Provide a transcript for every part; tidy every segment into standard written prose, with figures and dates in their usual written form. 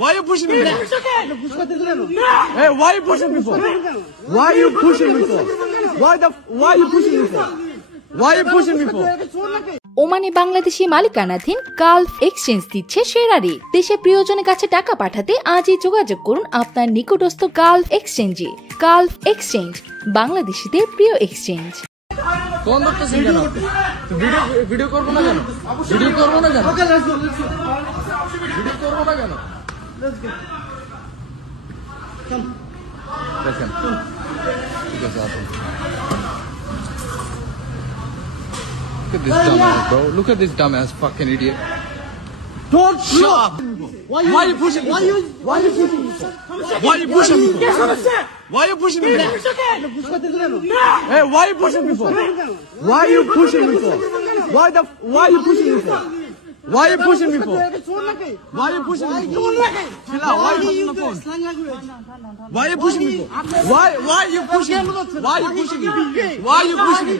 Why are you pushing me? Hey, why are you pushing me for? Why are you pushing me for? Why are you pushing me for? Why are you pushing me for? ওমানে বাংলাদেশি মালিকানাধীন Gulf exchange দিচ্ছে সেরা rate. দেশে প্রিয়জনের কাছে টাকা পাঠাতে আজই যোগাযোগ করুন আপনার নিকটস্থ গালফ এক্সচেঞ্জে। গালফ এক্সচেঞ্জ, বাংলাদেশিদের প্রিয় এক্সচেঞ্জ। কোন করতেছেন কেন? ভিডিও করবো না কেন? ভিডিও করবো না কেন? ভিডিও করবো না কেন? দেখেন ঠিক আছে আসুন। Look at this dumbass, bro. Look at this dumbass fucking idiot. Don't shut up. Why are you pushing me? Why are you pushing me? Why are you pushing me? Why are you pushing me? Hey, why are you pushing me for? Why are you pushing me for? Why are you pushing me for? Why are you pushing me for? Why are you pushing me for? Chill out. Why are you pushing the phone? Why are you pushing me for? Why are you pushing me? Why are you pushing me? Why are you pushing me?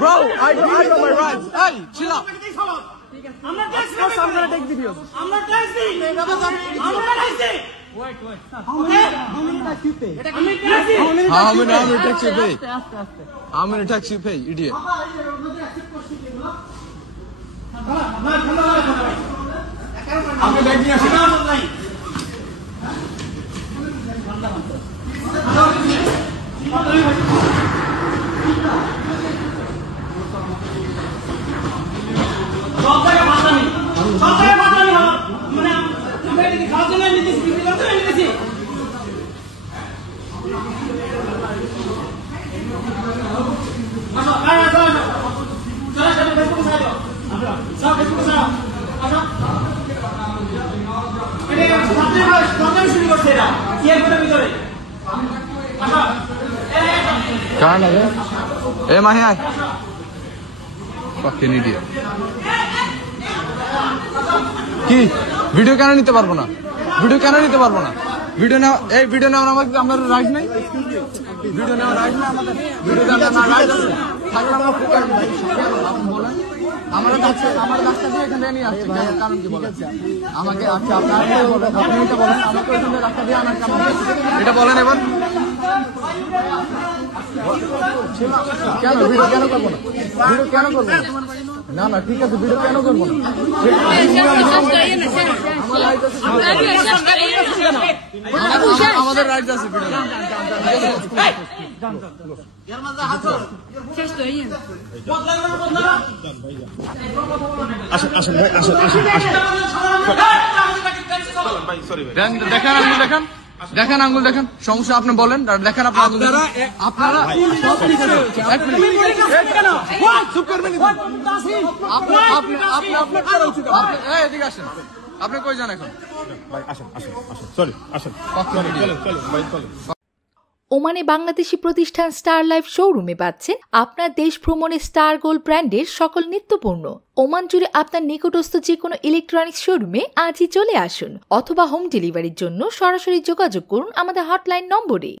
Bro, I know my rights. Hey, chill out. I'm gonna take videos. I'm not taxing. Wait. Okay? How many tax you pay? How many tax you pay? How many tax you pay, idiot? আপনি bag নিয়ে আসেন। কারণ হবে এ মাহি আয় fucking idiot কি video কেন নিতে পারবো না? ভিডিও কেন নিতে পারবো না? ভিডিও নাও, এই ভিডিও নেওয়ার আমার রাইট নাই। ভিডিও নেওয়ার রাইট না আমাদের। ভিডিও দেওয়ার না রাইট আছে থাকলে আমরা ফুকার আপনি বলেন। আমার রাস্তা দিয়ে এখানে নিয়ে আসছে কারণ কি বলেন আমাকে? আচ্ছা আপনি এটা বলেন আমাকে ওইখানে রাস্তা দিয়ে আনার কারণ এটা বলেন এবার। কেন ভিডিও কেন করবো না? ভিডিও কেন করবো না? না ঠিক আছে ভিডিও কেন করবো না? আমাদের রাইট আছে ভিডিও। দেখেন আঙ্গুল দেখেন, সমস্যা আপনি বলেন, দেখেন আপনার আঙ্গুল আপনারা এদিকে আসেন। আপনি কই যান এখন? ওমানে বাংলাদেশি প্রতিষ্ঠান স্টার লাইফ শোরুমে পাচ্ছেন আপনার দেশ ভ্রমণে স্টার গোল্ড ব্র্যান্ডের সকল নিত্যপণ্য। ওমান জুড়ে আপনার নিকটস্থ যে কোনো ইলেকট্রনিক্স শোরুমে আজই চলে আসুন অথবা হোম ডেলিভারির জন্য সরাসরি যোগাযোগ করুন আমাদের হটলাইন নম্বরে।